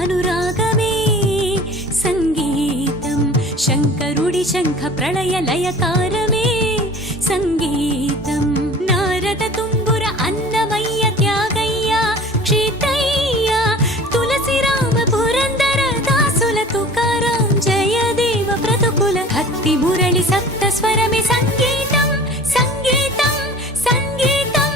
అనురాగమే సంగీతం శంకరుడి శంఖ ప్రళయ లయకారమే సంగీతం నారద తుంబుర అన్నమయ్య త్యాగయ్య క్షేత్రయ్య తులసి రామ పురందర దాసుల తుకారాం జయదేవ ప్రతుకుల భక్తి మురళి సప్త స్వరమే సంగీతం సంగీతం సంగీతం.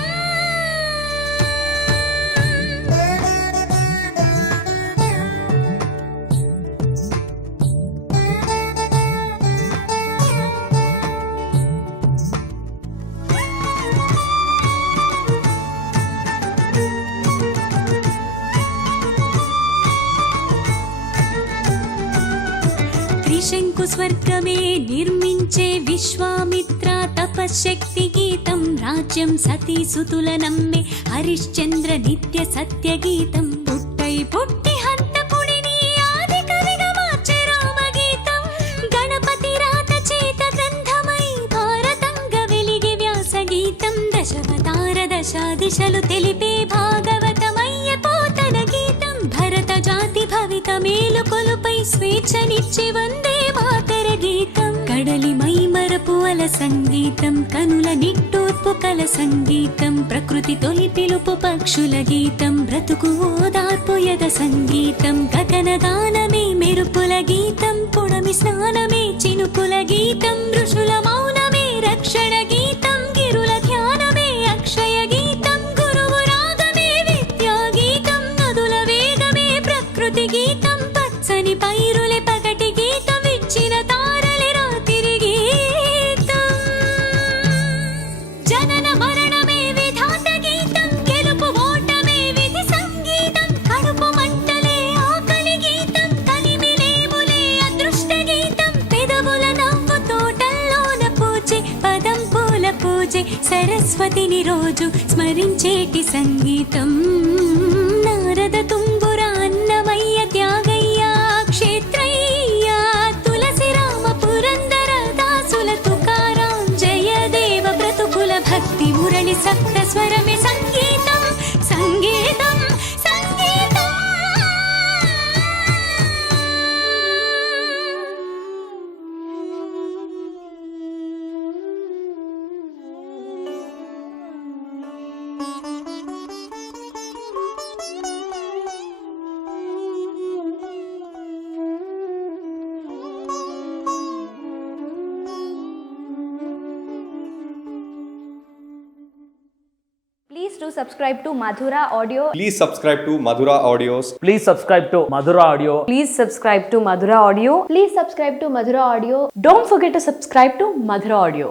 త్రిశంకు స్వర్గమే నిర్మించే విశ్వామిత్ర తపశక్తి గీతం రాజ్యం సతీ సుతుల నమ్మే హరిశ్చంద్ర నిత్య సత్య గీతం పుట్టై పుట్టి హంతకుడిని ఆది కవిగా మార్చే రామగీతం గణపతి రాత చేత గ్రంథమై భారతంగా వెలిగే వ్యాస గీతం దశావతార దశా దిశలు తెలిపే భాగవతమయ్య పోతన గీతం భరత జాతి భవిత మేలుకొలుపై స్వేచ్ఛనిచ్చే వందే మాతర గీతం కడలి మైమరపు అల సంగీతం కనుల నిట్టూర్పు కల సంగీతం ప్రకృతి తొలి పిలుపు పక్షుల గీతం బ్రతుకు ఓదార్పు యద సంగీతం గగన గానమే మెరుపుల గీతం పుడమి స్నానమే చినుకుల గీతం ఋషుల మౌనమే రక్షణ గీతం గిరుల ధ్యానమే అక్షయ గీతం గురువు రాగమే విద్యా గీతం నదుల వేగమే ప్రకృతి గీతం పచ్చని పైరులే పగటి గీతం ఇచ్చిన తారలే రాత్రి గీతం జనన మరణమే విధాత గీతం గెలుపు ఓటమే విధి సంగీతం కడుపు మంటలే ఆకలి గీతం కలిమిలేములే అదృష్ట గీతం పెదవుల నవ్వు తోటల్లోన పూజే పదం పూల పూజే సరస్వతిని రోజు స్మరించేటి సంగీతం నారద తుంబుర అన్నమయ్య త్యాగయ్య క్షేత్రయ్య తులసి రామ పురందర దాసుల తుకారాం జయదేవ బ్రతుకుల భక్తి మురళి సప్త స్వరమే సంగీతం సంగీతం సంగీతం. Please do subscribe to Madhura Audio. Please subscribe to Madhura Audios. Please subscribe to Madhura Audio. Please subscribe to Madhura Audio. Please subscribe to Madhura Audio. Don't forget to subscribe to Madhura Audio.